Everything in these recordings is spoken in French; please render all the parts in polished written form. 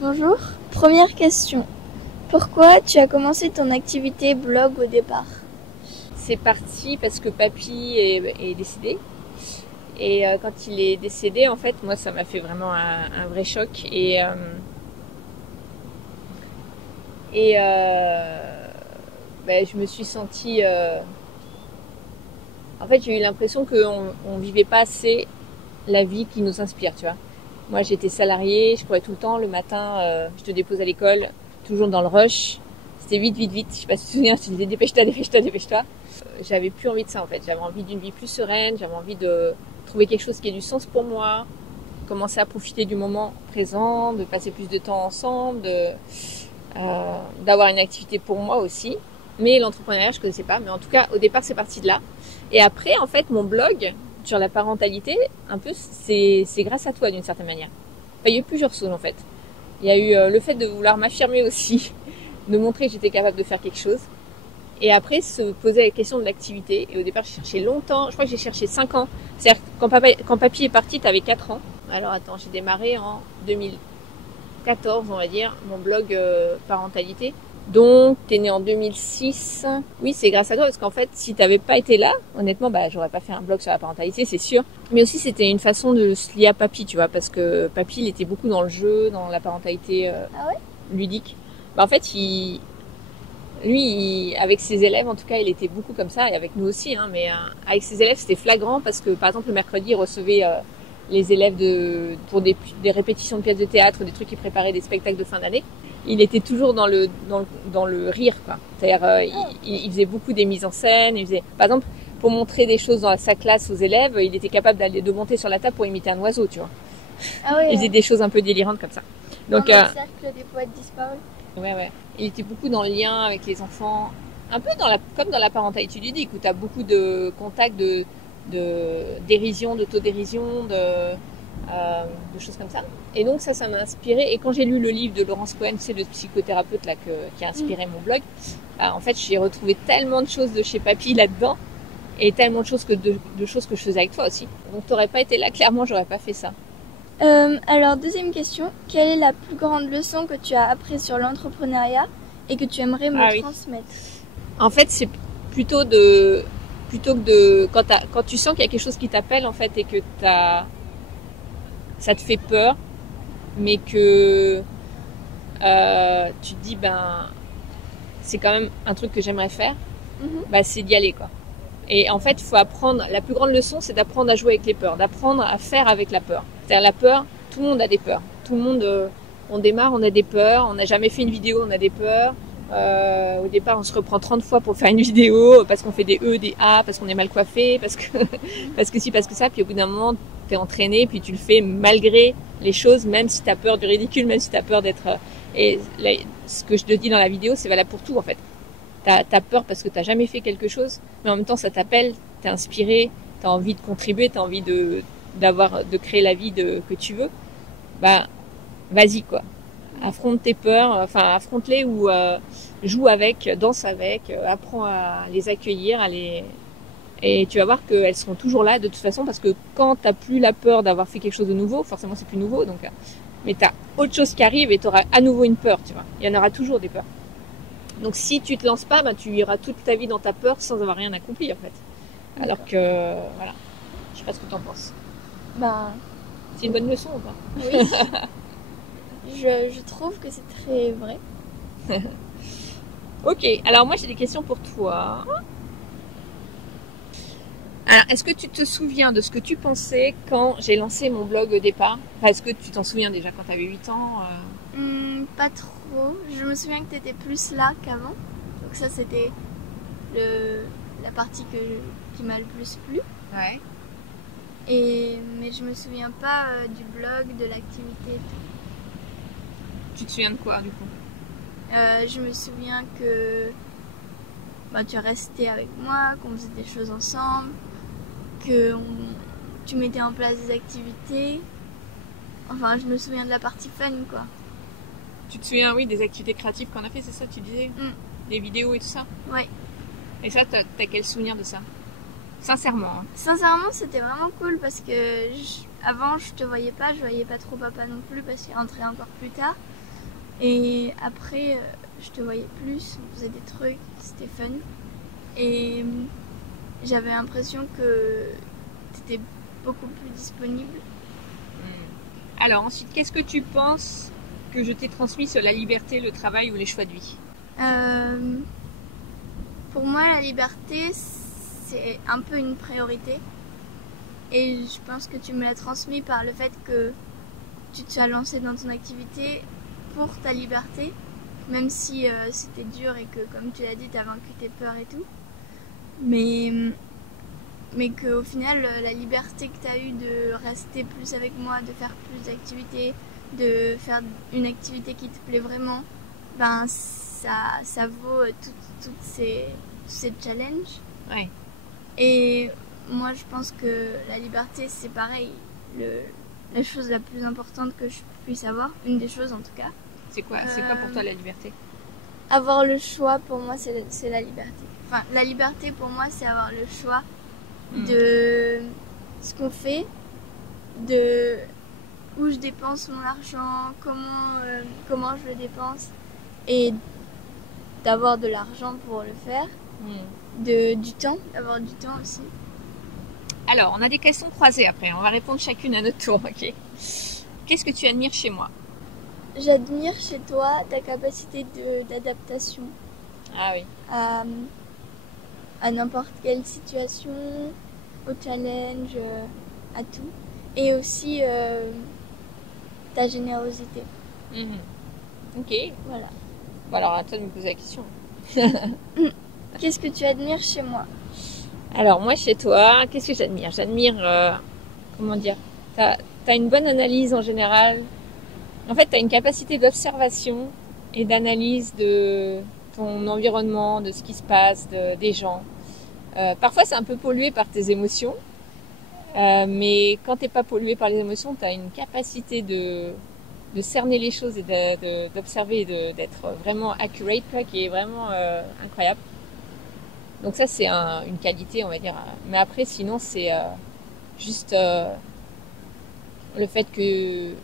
Bonjour. Première question. Pourquoi tu as commencé ton activité blog au départ? C'est parti parce que papy est décédé. Et quand il est décédé, en fait, moi, ça m'a fait vraiment un vrai choc. Je me suis sentie... En fait, j'ai eu l'impression qu'on vivait pas assez la vie qui nous inspire, tu vois. Moi, j'étais salariée, je courais tout le temps. Le matin, je te dépose à l'école, toujours dans le rush. C'était vite, vite, vite. Je sais pas si tu te souviens, je te disais dépêche-toi, dépêche-toi, dépêche-toi. J'avais plus envie de ça, en fait. J'avais envie d'une vie plus sereine, j'avais envie de trouver quelque chose qui ait du sens pour moi, commencer à profiter du moment présent, de passer plus de temps ensemble, d'avoir une activité pour moi aussi. Mais l'entrepreneuriat, je connaissais pas. Mais en tout cas, au départ, c'est parti de là. Et après, en fait, mon blog sur la parentalité, un peu, c'est grâce à toi d'une certaine manière. Enfin, il y a eu plusieurs choses, en fait. Il y a eu le fait de vouloir m'affirmer aussi, de montrer que j'étais capable de faire quelque chose. Et après, se poser la question de l'activité. Et au départ, j'ai cherché longtemps. Je crois que j'ai cherché 5 ans. C'est-à-dire que quand papy est parti, t'avais 4 ans. Alors attends, j'ai démarré en 2014, on va dire, mon blog parentalité. Donc, t'es né en 2006. Oui, c'est grâce à toi, parce qu'en fait, si t'avais pas été là, honnêtement, j'aurais pas fait un blog sur la parentalité, c'est sûr. Mais aussi, c'était une façon de se lier à papy, tu vois, parce que papy, il était beaucoup dans le jeu, dans la parentalité ludique. En fait, avec ses élèves, en tout cas, il était beaucoup comme ça, et avec nous aussi, hein, mais avec ses élèves, c'était flagrant, parce que, par exemple, le mercredi, il recevait les élèves pour des répétitions de pièces de théâtre, des trucs qui préparaient des spectacles de fin d'année. Il était toujours dans le rire, quoi. C'est-à-dire, il faisait beaucoup des mises en scène. Par exemple, pour montrer des choses dans sa classe aux élèves, il était capable de monter sur la table pour imiter un oiseau, tu vois. Ah oui. Il faisait des choses un peu délirantes comme ça. Donc, dans le cercle des poètes disparus. Ouais. Il était beaucoup dans le lien avec les enfants, un peu comme dans la parentalité ludique, où tu as beaucoup de contacts de dérision, d'autodérision, de choses comme ça. Et donc ça m'a inspiré. Et quand j'ai lu le livre de Laurence Cohen, c'est le psychothérapeute là qui a inspiré mon blog, en fait j'ai retrouvé tellement de choses de chez papy là-dedans, et tellement de choses de choses que je faisais avec toi aussi. Donc t'aurais pas été là, clairement j'aurais pas fait ça. Alors deuxième question, quelle est la plus grande leçon que tu as apprise sur l'entrepreneuriat et que tu aimerais me transmettre? En fait, c'est plutôt que quand tu sens qu'il y a quelque chose qui t'appelle en fait et que ça te fait peur, mais que tu te dis c'est quand même un truc que j'aimerais faire, c'est d'y aller, quoi. Et en fait, il faut apprendre. La plus grande leçon, c'est d'apprendre à jouer avec les peurs, d'apprendre à faire avec la peur. C'est-à-dire la peur, tout le monde a des peurs. Tout le monde, on démarre, on a des peurs. On n'a jamais fait une vidéo, on a des peurs. Au départ, on se reprend 30 fois pour faire une vidéo parce qu'on fait des E, des A, parce qu'on est mal coiffé, parce que si, parce que ça. Puis au bout d'un moment, t'es entraîné, puis tu le fais malgré les choses, même si t'as peur du ridicule, même si t'as peur d'être. Et là, ce que je te dis dans la vidéo, c'est valable pour tout en fait. T'as peur parce que t'as jamais fait quelque chose, mais en même temps ça t'appelle, t'es inspiré, t'as envie de contribuer, t'as envie de créer la vie que tu veux. Vas-y, quoi. Affronte tes peurs, affronte-les ou joue avec, danse avec, apprends à les accueillir, et tu vas voir qu'elles seront toujours là de toute façon, parce que quand t'as plus la peur d'avoir fait quelque chose de nouveau, forcément c'est plus nouveau, donc mais t'as autre chose qui arrive et t'auras à nouveau une peur, tu vois. Il y en aura toujours des peurs. Donc si tu te lances pas, tu iras toute ta vie dans ta peur sans avoir rien accompli en fait. Alors que voilà, je sais pas ce que tu en penses. C'est une bonne leçon ou pas? Oui. je trouve que c'est très vrai. Ok, alors moi j'ai des questions pour toi. Alors, est-ce que tu te souviens de ce que tu pensais quand j'ai lancé mon blog au départ? Est-ce que tu t'en souviens déjà quand tu avais 8 ans Pas trop. Je me souviens que tu étais plus là qu'avant. Donc ça, c'était la partie qui m'a le plus plu. Ouais. Mais je me souviens pas du blog, de l'activité et tout. Tu te souviens de quoi du coup? Je me souviens que tu restais avec moi, qu'on faisait des choses ensemble, que tu mettais en place des activités. Enfin, je me souviens de la partie fun, quoi. Tu te souviens, oui, des activités créatives qu'on a fait, c'est ça, tu disais? Des vidéos et tout ça? Ouais. Et ça, t'as quel souvenir de ça? Sincèrement. Hein. Sincèrement, c'était vraiment cool parce que avant, je te voyais pas, je voyais pas trop papa non plus parce qu'il rentrait encore plus tard. Et après, je te voyais plus, on faisait des trucs, c'était fun. Et j'avais l'impression que tu étais beaucoup plus disponible. Alors ensuite, qu'est-ce que tu penses que je t'ai transmis sur la liberté, le travail ou les choix de vie? Pour moi, la liberté, c'est un peu une priorité. Et je pense que tu me l'as transmis par le fait que tu te sois lancé dans ton activité pour ta liberté, même si c'était dur et que, comme tu l'as dit, tu as vaincu tes peurs et tout. Mais qu'au final, la liberté que tu as eue de rester plus avec moi, de faire plus d'activités, de faire une activité qui te plaît vraiment, ben ça vaut tous ces challenges. Ouais. Et moi, je pense que la liberté, c'est pareil, la chose la plus importante que je puisse avoir, une des choses en tout cas. C'est quoi pour toi la liberté? Avoir le choix, pour moi, c'est la liberté. Enfin, la liberté, pour moi, c'est avoir le choix de ce qu'on fait, de où je dépense mon argent, comment je le dépense, et d'avoir de l'argent pour le faire, du temps, d'avoir du temps aussi. Alors, on a des questions croisées après, on va répondre chacune à notre tour, ok? Qu'est-ce que tu admires chez moi? J'admire chez toi ta capacité d'adaptation. Ah oui. À n'importe quelle situation, au challenge, à tout. Et aussi ta générosité. Ok. Voilà. Bon, alors, à toi de me poser la question. Qu'est-ce que tu admires chez moi? Alors, moi, chez toi, qu'est-ce que j'admire? J'admire, comment dire, t'as une bonne analyse en général. En fait, t'as une capacité d'observation et d'analyse de ton environnement, de ce qui se passe, des gens. Parfois, c'est un peu pollué par tes émotions. Mais quand t'es pas pollué par les émotions, t'as une capacité de cerner les choses et d'observer et d'être vraiment accurate, quoi, qui est vraiment incroyable. Donc ça, c'est une qualité, on va dire. Mais après, sinon, c'est juste le fait que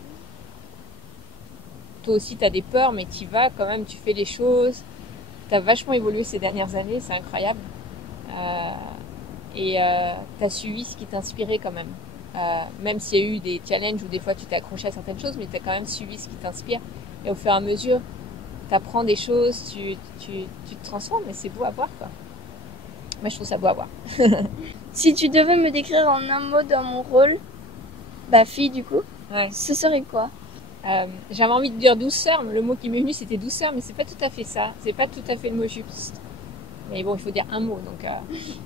toi aussi, tu as des peurs, mais tu y vas quand même, tu fais les choses. Tu as vachement évolué ces dernières années, c'est incroyable. Et tu as suivi ce qui t'inspirait quand même. Même s'il y a eu des challenges où des fois tu t'es accroché à certaines choses, mais tu as quand même suivi ce qui t'inspire. Et au fur et à mesure, tu apprends des choses, tu te transformes, et c'est beau à voir, quoi. Moi, je trouve ça beau à voir. Si tu devais me décrire en un mot dans mon rôle, fille du coup, ouais. Ce serait quoi? J'avais envie de dire douceur, le mot qui m'est venu c'était douceur, mais c'est pas tout à fait ça, c'est pas tout à fait le mot juste. Mais bon, il faut dire un mot, donc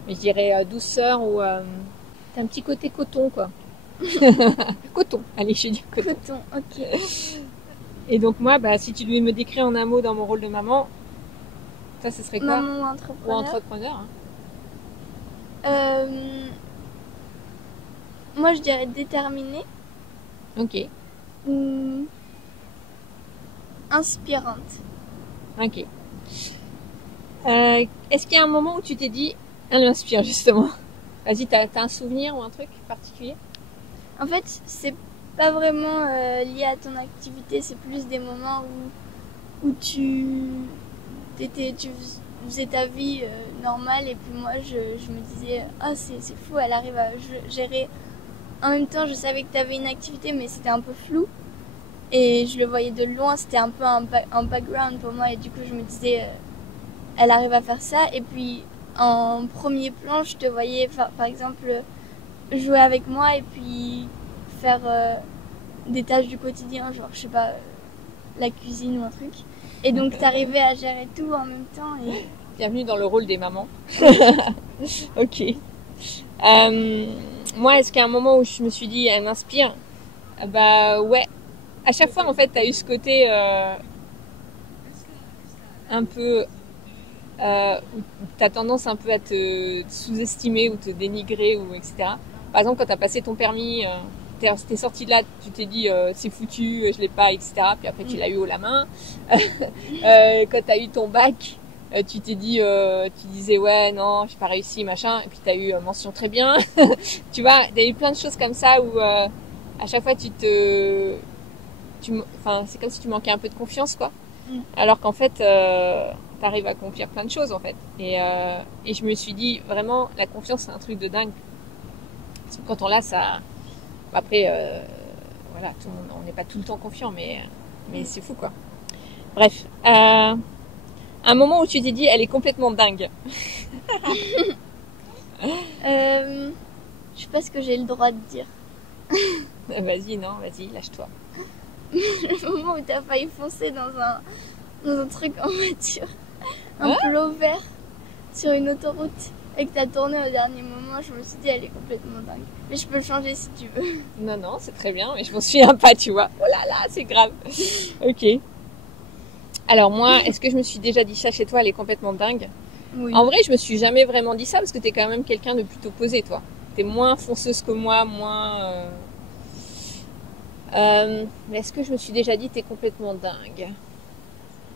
mais je dirais douceur ou t'as un petit côté coton, quoi. Coton, allez, je vais dire coton. Coton, ok. Et donc moi, si tu devais me décrire en un mot dans mon rôle de maman, ça ce serait quoi? Maman ou entrepreneur. Ou entrepreneur, hein. Moi, je dirais déterminée. Ok. Inspirante. Ok. Est-ce qu'il y a un moment où tu t'es dit, elle m'inspire justement? Vas-y, t'as un souvenir ou un truc particulier? En fait, c'est pas vraiment lié à ton activité, c'est plus des moments où tu faisais ta vie normale, et puis moi je me disais, c'est fou, elle arrive à gérer. En même temps, je savais que tu avais une activité, mais c'était un peu flou. Et je le voyais de loin, c'était un peu un background pour moi. Et du coup, je me disais, elle arrive à faire ça. Et puis, en premier plan, je te voyais, par exemple, jouer avec moi et puis faire des tâches du quotidien, genre, je sais pas, la cuisine ou un truc. Et donc, t'arrivais à gérer tout en même temps. Et... Bienvenue dans le rôle des mamans. Ok. Moi, est-ce qu'il y a un moment où je me suis dit, elle m'inspire? Ouais. À chaque fois, en fait, tu as eu ce côté un peu où tu as tendance un peu à te sous-estimer ou te dénigrer, ou etc. Par exemple, quand tu as passé ton permis, t'es sorti de là, tu t'es dit c'est foutu, je l'ai pas, etc. Puis après, tu l'as eu haut la main. Quand tu as eu ton bac, tu t'es dit, tu disais ouais, non, j'ai pas réussi, machin. Et puis tu as eu mention très bien. Tu vois, il y a eu plein de choses comme ça où à chaque fois, tu enfin, c'est comme si tu manquais un peu de confiance, quoi. Mm. Alors qu'en fait, t'arrives à accomplir plein de choses, en fait. Et je me suis dit, vraiment, la confiance, c'est un truc de dingue. Parce que quand on l'a, ça... Après, voilà, tout le monde, on n'est pas tout le temps confiant, mais c'est fou, quoi. Bref, un moment où tu t'es dit, elle est complètement dingue. Je sais pas ce que j'ai le droit de dire. Vas-y, non, vas-y, lâche-toi. Le moment où t'as failli foncer dans un truc en voiture, un plot vert sur une autoroute et que t'as tourné au dernier moment, je me suis dit, elle est complètement dingue. Mais je peux le changer si tu veux. Non, non, c'est très bien, mais je m'en souviens pas, tu vois. Oh là là, c'est grave. Ok. Alors moi, est-ce que je me suis déjà dit ça chez toi, elle est complètement dingue? Oui. En vrai, je me suis jamais vraiment dit ça parce que t'es quand même quelqu'un de plutôt posé, toi. T'es moins fonceuse que moi, moins... Mais est-ce que je me suis déjà dit t'es complètement dingue?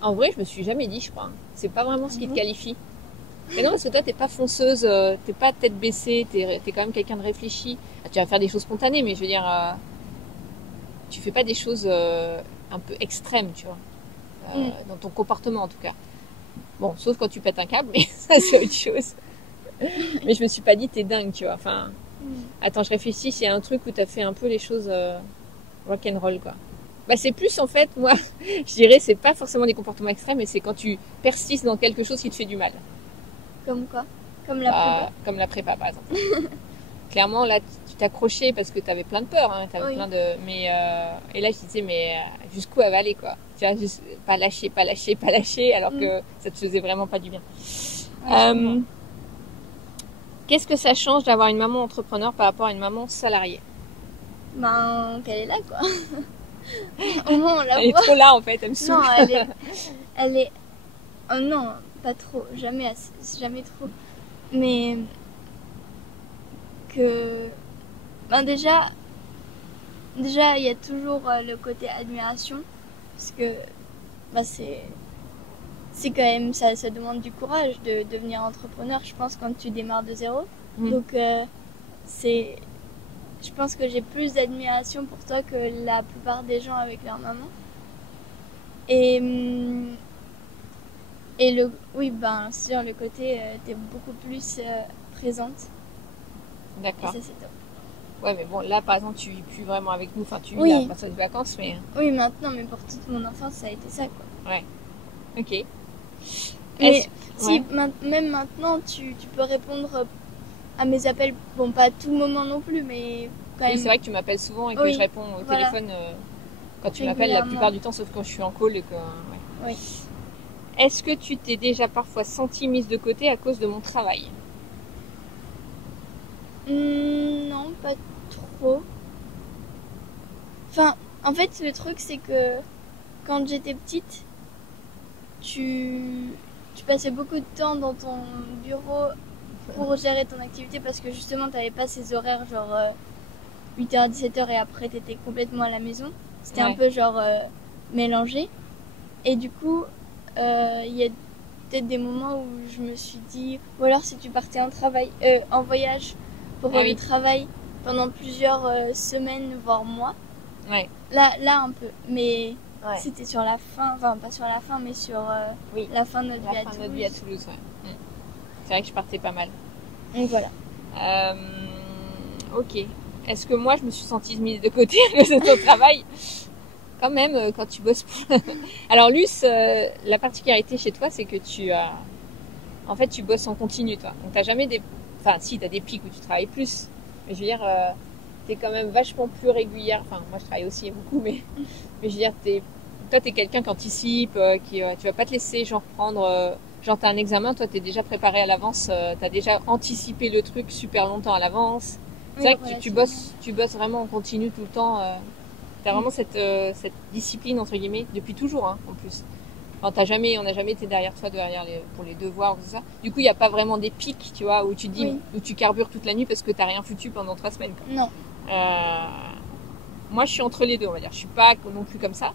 En vrai, je me suis jamais dit, je crois. C'est pas vraiment ce qui te qualifie. Mais non, parce que toi, t'es pas fonceuse, t'es pas tête baissée, t'es quand même quelqu'un de réfléchi. Tu vas faire des choses spontanées, mais je veux dire, tu fais pas des choses un peu extrêmes, tu vois, dans ton comportement en tout cas. Bon, sauf quand tu pètes un câble, mais ça c'est autre chose. Mais je me suis pas dit t'es dingue, tu vois. Enfin, attends, je réfléchis s'il y a un truc où t'as fait un peu les choses rock'n'roll, quoi. Bah c'est plus en fait, moi, je dirais, c'est pas forcément des comportements extrêmes, mais c'est quand tu persistes dans quelque chose qui te fait du mal. Comme quoi? Comme la prépa? Comme la prépa, par exemple. Clairement, là, tu t'accrochais parce que t'avais plein de peur, hein, t'avais plein de... Mais, et là, je disais, mais jusqu'où elle va aller, quoi? Tu vois, juste pas lâcher, pas lâcher, pas lâcher, alors que ça te faisait vraiment pas du bien. Ouais, qu'est-ce que ça change d'avoir une maman entrepreneur par rapport à une maman salariée? Ben, qu'elle est là, quoi. Au moins, on la Elle voit. est trop là, en fait, elle me saoule. Non, elle est... Oh non, pas trop, jamais trop. Mais que... Ben déjà, il y a toujours le côté admiration. Parce que bah, c'est quand même... Ça demande du courage de devenir entrepreneur, je pense, quand tu démarres de zéro. Donc, je pense que j'ai plus d'admiration pour toi que la plupart des gens avec leur maman. Et oui, ben, sur le côté, t'es beaucoup plus présente. D'accord. Et ça, c'est top. Ouais, mais bon, là, par exemple, tu vis plus vraiment avec nous. Enfin, tu vis là, pas de vacances, mais... Oui, maintenant, mais pour toute mon enfance, ça a été ça, quoi. Ouais. Ok. Mais si, même maintenant, tu peux répondre à mes appels. Bon, pas à tout moment non plus, mais quand même. Oui, c'est vrai que tu m'appelles souvent et que je réponds au téléphone quand tu m'appelles la plupart du temps, sauf quand je suis en call et que... Oui. Est-ce que tu t'es déjà parfois sentie mise de côté à cause de mon travail? Non, pas trop. Enfin, en fait, le truc, c'est que quand j'étais petite, tu passais beaucoup de temps dans ton bureau pour gérer ton activité parce que justement, t'avais pas ces horaires genre 8h à 17h et après, t'étais complètement à la maison. C'était un peu genre mélangé. Et du coup, il y a peut-être des moments où je me suis dit, ou alors si tu partais en voyage pour le travail pendant plusieurs semaines, voire mois, là un peu. Mais c'était sur la fin, enfin pas sur la fin, mais sur la fin de notre vie à Toulouse. C'est vrai que je partais pas mal. Donc voilà. Ok. Est-ce que moi je me suis sentie mise de côté à cause de ton travail? Quand même, quand tu bosses pour... Alors Luce, la particularité chez toi, c'est que en fait, tu bosses en continu, toi. Donc t'as jamais des... Enfin, si, t'as des pics où tu travailles plus. Mais je veux dire, t'es quand même vachement plus régulière. Enfin, moi je travaille aussi beaucoup, mais je veux dire, toi t'es quelqu'un qui anticipe, tu vas pas te laisser genre prendre... Genre t'as un examen, toi t'es déjà préparé à l'avance, t'as déjà anticipé le truc super longtemps à l'avance. C'est vrai que tu bosses vraiment en continu tout le temps. T'as vraiment cette discipline entre guillemets depuis toujours, hein, en plus. Enfin, on n'a jamais été derrière toi pour les devoirs ou tout ça. Du coup, il n'y a pas vraiment des pics, tu vois, où tu dis, où tu carbures toute la nuit parce que t'as rien foutu pendant 3 semaines. Quoi. Non. Moi, je suis entre les deux, on va dire. Je suis pas non plus comme ça,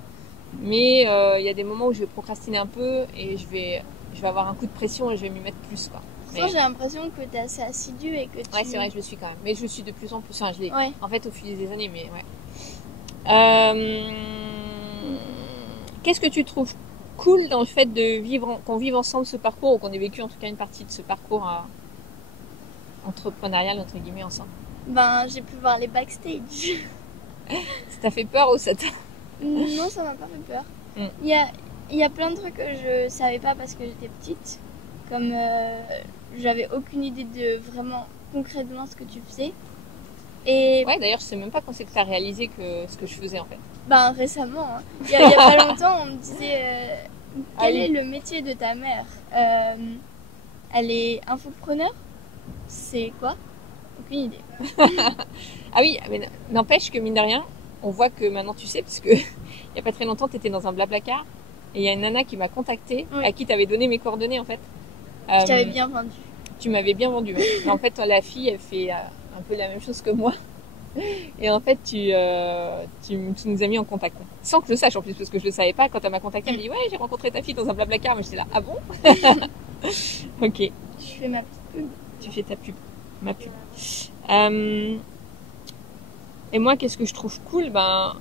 mais il y a des moments où je vais procrastiner un peu et je vais avoir un coup de pression et je vais m'y mettre plus, quoi. Moi, j'ai l'impression que t'es assez assidue et que tu... Ouais, c'est vrai, je le suis quand même. Mais je le suis de plus en plus. Enfin, en fait, au fil des années, mais ouais. Qu'est-ce que tu trouves cool dans le fait de vivre, qu'on vive ensemble ce parcours, ou qu'on ait vécu en tout cas une partie de ce parcours entrepreneurial, entre guillemets, ensemble? Ben, j'ai pu voir les backstage. Ça t'a fait peur ou ça t'a... Non, ça m'a pas fait peur. Il y a plein de trucs que je savais pas parce que j'étais petite. Comme j'avais aucune idée de vraiment concrètement ce que tu faisais. Et Ouais, d'ailleurs, je sais même pas quand c'est que t'as réalisé que ce que je faisais en fait. ben récemment, hein. Il y a pas longtemps, on me disait quel est le métier de ta mère? Elle est infopreneur? C'est quoi? Aucune idée. Ah oui, mais n'empêche que mine de rien, on voit que maintenant tu sais, parce que il y a pas très longtemps, t'étais dans un Blablacar et il y a une nana qui m'a contactée, Oui. à qui t'avais donné mes coordonnées en fait. Je t'avais bien vendu. Tu m'avais bien vendu. Ouais. Mais en fait, la fille, elle fait un peu la même chose que moi. Et en fait, tu nous as mis en contact. Sans que je le sache en plus, parce que je le savais pas. Quand elle m'a contacté, elle me dit ouais, j'ai rencontré ta fille dans un Blablacar. Moi, j'étais là, ah bon? Ok. Je fais ma petite pub. Tu fais ta pub, ma pub. Et moi, qu'est-ce que je trouve cool? Bah,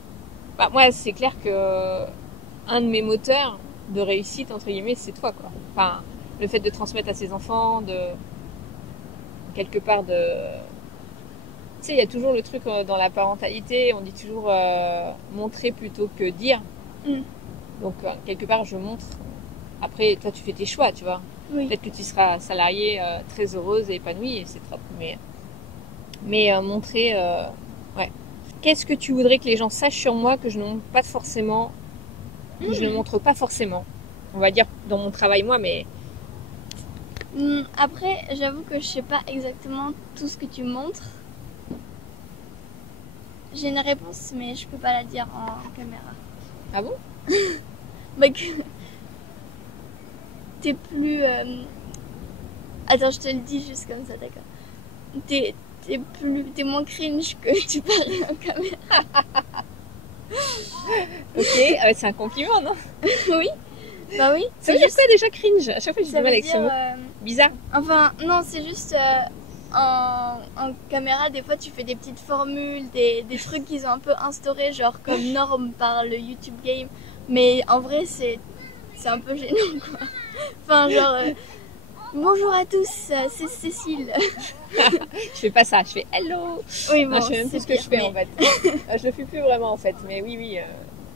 moi, c'est clair que un de mes moteurs de réussite, entre guillemets, c'est toi, quoi. Enfin, le fait de transmettre à ses enfants, de quelque part de... Tu sais, il y a toujours le truc dans la parentalité, on dit toujours montrer plutôt que dire. Donc, quelque part, je montre. Après, toi, tu fais tes choix, tu vois. Oui. Peut-être que tu seras salariée très heureuse et épanouie, et c'est trop. Mais montrer... ouais. Qu'est-ce que tu voudrais que les gens sachent sur moi que je ne montre pas forcément, que je ne montre pas forcément? On va dire dans mon travail, moi, mais... Après, j'avoue que je sais pas exactement tout ce que tu montres. J'ai une réponse, mais je peux pas la dire en caméra. Ah bon? Bah que... T'es plus... Attends, je te le dis juste comme ça, d'accord. T'es moins cringe que tu parais en caméra. Ok, ah ouais, c'est un compliment, non? Oui. Bah oui. Ça veut dire quoi déjà cringe? À chaque fois, j'ai du Ça mal veut avec ce mot. dire... Bizarre. Enfin, non, c'est juste... en caméra, des fois, tu fais des petites formules, des trucs qu'ils ont un peu instaurés, genre comme norme par le YouTube Game. Mais en vrai, c'est un peu gênant, quoi. Enfin, genre... bonjour à tous, c'est Cécile. Je fais pas ça, je fais hello. Oui, bon, Non, je sais même plus ce que je fais en fait. Je le fais plus vraiment en fait, mais oui.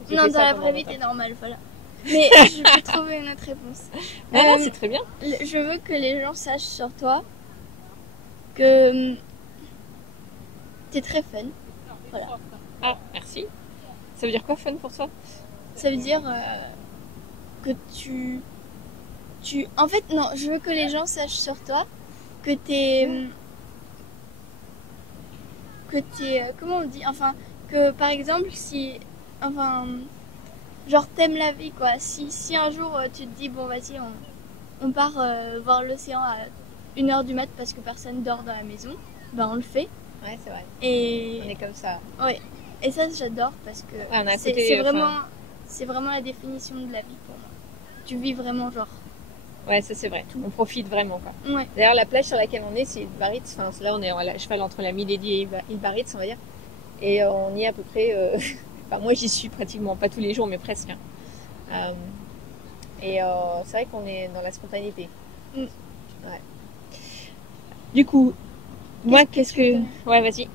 Non, dans la vraie vie, t'es normal, voilà. Mais je peux trouver une autre réponse. Non, c'est très bien. Je veux que les gens sachent sur toi que t'es très fun. Voilà. Ah, merci. Ça veut dire quoi fun pour toi? Ça veut dire que En fait, non, je veux que les gens sachent sur toi que comment on dit? Enfin, que par exemple, genre t'aimes la vie, quoi. Si un jour tu te dis, bon, vas-y, on part voir l'océan à 1h du mat parce que personne dort dans la maison, ben on le fait. Ouais, c'est vrai. Et... on est comme ça. Ouais. Et ça, j'adore parce que c'est vraiment la définition de la vie pour moi. Tu vis vraiment, genre. Ouais, ça c'est vrai. On profite vraiment, quoi. Ouais. D'ailleurs, la plage sur laquelle on est, c'est Biarritz. Enfin, là, on est à cheval entre la Milady et Biarritz, on va dire. Et on y est à peu près... Enfin, moi, j'y suis pratiquement, pas tous les jours, mais presque. Hein. Et c'est vrai qu'on est dans la spontanéité. Ouais. Du coup, moi, qu'est-ce que... Ouais, vas-y.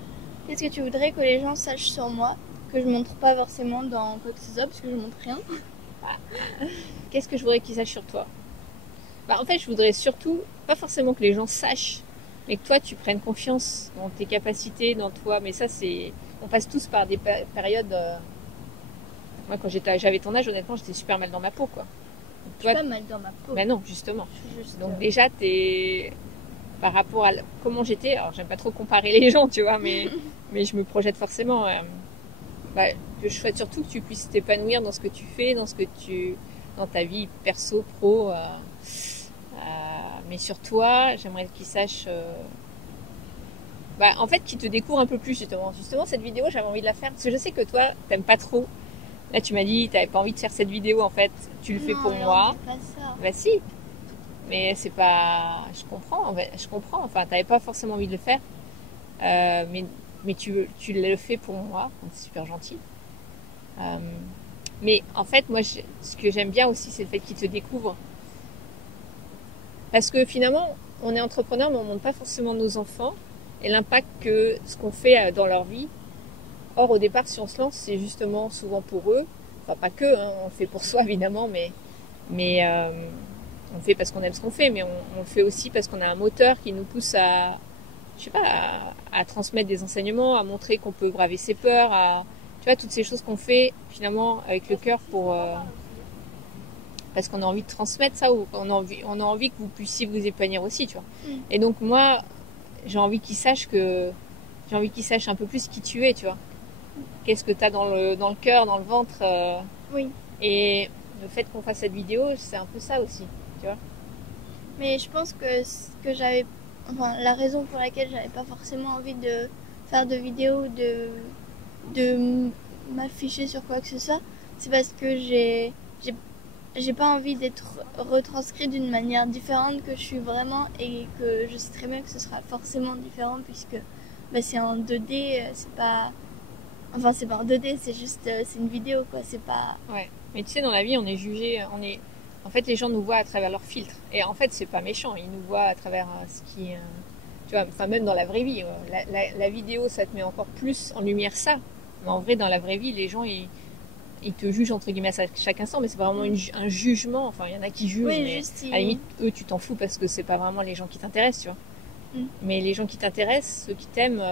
Qu'est-ce que tu voudrais que les gens sachent sur moi, que je montre pas forcément dans quoi que ce soit, parce que je montre rien? Qu'est-ce que je voudrais qu'ils sachent sur toi? En fait, je voudrais surtout, pas forcément que les gens sachent, mais que toi, tu prennes confiance dans tes capacités, dans toi. Mais ça, c'est... On passe tous par des périodes... Moi, quand j'avais ton âge, honnêtement, j'étais super mal dans ma peau, quoi. Je suis pas mal dans ma peau. Ben non, justement. Juste, donc déjà, t'es... Par rapport à comment j'étais... Alors, j'aime pas trop comparer les gens, tu vois, mais je me projette forcément. Je souhaite surtout que tu puisses t'épanouir dans ce que tu fais, dans ta vie perso, pro... mais sur toi, j'aimerais qu'ils sachent... en fait, qu'ils te découvrent un peu plus, justement. Justement, cette vidéo, j'avais envie de la faire. Parce que je sais que toi, t'aimes pas trop. Là, tu m'as dit, t'avais pas envie de faire cette vidéo, en fait. Tu le fais pour moi. Non, pas ça. Bah si. Mais c'est pas... Je comprends, en fait. Je comprends. Enfin, t'avais pas forcément envie de le faire. Mais tu le fais pour moi. Donc, c'est super gentil. Mais en fait, moi, ce que j'aime bien aussi, c'est le fait qu'ils te découvrent. Parce que finalement, on est entrepreneur, mais on ne montre pas forcément nos enfants et l'impact que ce qu'on fait dans leur vie. Or, au départ, si on se lance, c'est justement souvent pour eux. Enfin, pas que, hein, on le fait pour soi, évidemment, mais on le fait parce qu'on aime ce qu'on fait, mais on le fait aussi parce qu'on a un moteur qui nous pousse à, je sais pas, à transmettre des enseignements, à montrer qu'on peut braver ses peurs, tu vois, toutes ces choses qu'on fait finalement avec le cœur parce qu'on a envie de transmettre ça, ou on a envie que vous puissiez vous épanouir aussi, tu vois. Et donc moi, j'ai envie qu'ils sachent un peu plus qui tu es, tu vois. Qu'est-ce que tu as dans le cœur, dans le ventre. Oui. Et le fait qu'on fasse cette vidéo, c'est un peu ça aussi, tu vois. Mais je pense que la raison pour laquelle j'avais pas forcément envie de faire de vidéos, de m'afficher sur quoi que ce soit, c'est parce que j'ai pas envie d'être retranscrit d'une manière différente que je suis vraiment, et que je sais très bien que ce sera forcément différent puisque c'est en 2D, c'est pas en 2D, c'est juste c'est une vidéo quoi, c'est pas. Ouais. Mais tu sais, dans la vie, on est jugé, en fait, les gens nous voient à travers leurs filtres. Et en fait, c'est pas méchant, ils nous voient à travers ce qui, tu vois, enfin même dans la vraie vie, la vidéo, ça te met encore plus en lumière ça. Mais en vrai, dans la vraie vie, les gens, ils te jugent entre guillemets à chaque instant, mais c'est pas vraiment un jugement. Enfin, il y en a qui jugent, Oui, mais juste à la limite, eux, tu t'en fous parce que c'est pas vraiment les gens qui t'intéressent, tu vois. Mais les gens qui t'intéressent, ceux qui t'aiment,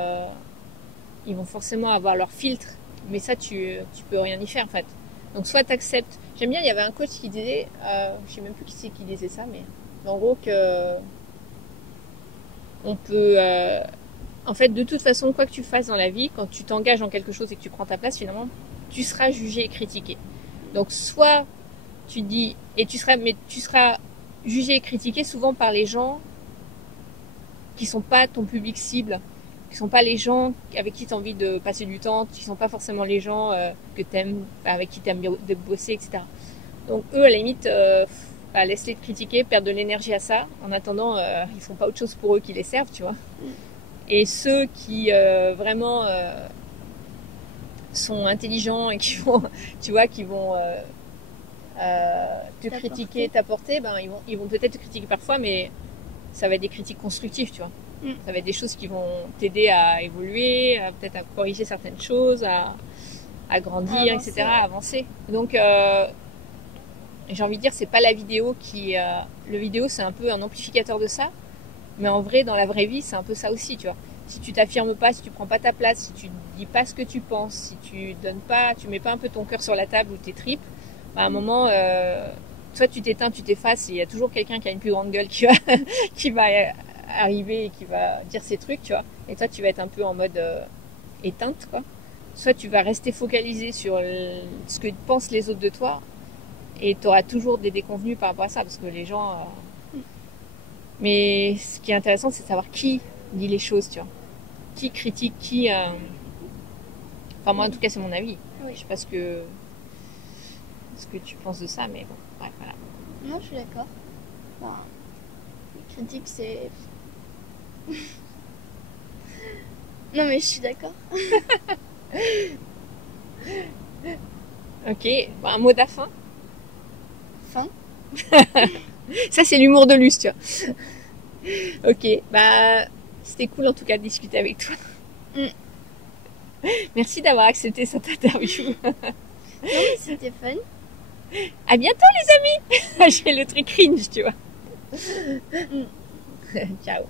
ils vont forcément avoir leur filtre. Mais ça, tu peux rien y faire, en fait. Donc, soit t'acceptes. J'aime bien, il y avait un coach qui disait, je sais même plus qui c'est qui disait ça, mais en gros que on peut, en fait, de toute façon, quoi que tu fasses dans la vie, quand tu t'engages dans quelque chose et que tu prends ta place, finalement, tu seras jugé et critiqué. Donc, soit tu dis, tu seras jugé et critiqué souvent par les gens qui sont pas ton public cible, qui sont pas les gens avec qui tu as envie de passer du temps, qui sont pas forcément les gens que t'aimes, avec qui tu aimes de bosser, etc. Donc, eux, à la limite, laisse-les te critiquer, perdre de l'énergie à ça. En attendant, ils font pas autre chose pour eux qui les servent, tu vois. Et ceux qui vraiment sont intelligents et qui vont, tu vois, qui vont te critiquer, t'apporter, ils vont peut-être te critiquer parfois, mais ça va être des critiques constructives, tu vois. Ça va être des choses qui vont t'aider à évoluer, peut-être à corriger certaines choses, à grandir, etc., à avancer. Donc, j'ai envie de dire, c'est pas la vidéo le vidéo, c'est un peu un amplificateur de ça, mais en vrai, dans la vraie vie, c'est un peu ça aussi, tu vois. Si tu t'affirmes pas, si tu prends pas ta place, si tu dis pas ce que tu penses, si tu mets pas un peu ton cœur sur la table ou tes tripes, à un moment, soit tu t'éteins, tu t'effaces, et il y a toujours quelqu'un qui a une plus grande gueule qui va arriver et qui va dire ses trucs, tu vois. Et toi, tu vas être un peu en mode éteinte, quoi. Soit tu vas rester focalisé sur ce que pensent les autres de toi, et tu auras toujours des déconvenus par rapport à ça, parce que les gens. Mais ce qui est intéressant, c'est de savoir qui dit les choses, tu vois. Qui critique, qui. Enfin, moi, en tout cas, c'est mon avis. Oui. Je sais pas ce que tu penses de ça, mais bon, bref, voilà. Non, je suis d'accord. Les critiques, c'est. Non, mais je suis d'accord. Ok, un mot de la fin. Fin. Ça, c'est l'humour de Luce, tu vois. Ok, c'était cool en tout cas de discuter avec toi. Merci d'avoir accepté cette interview. Non, mais c'était fun. À bientôt, les amis. J'ai le truc cringe, tu vois. Ciao.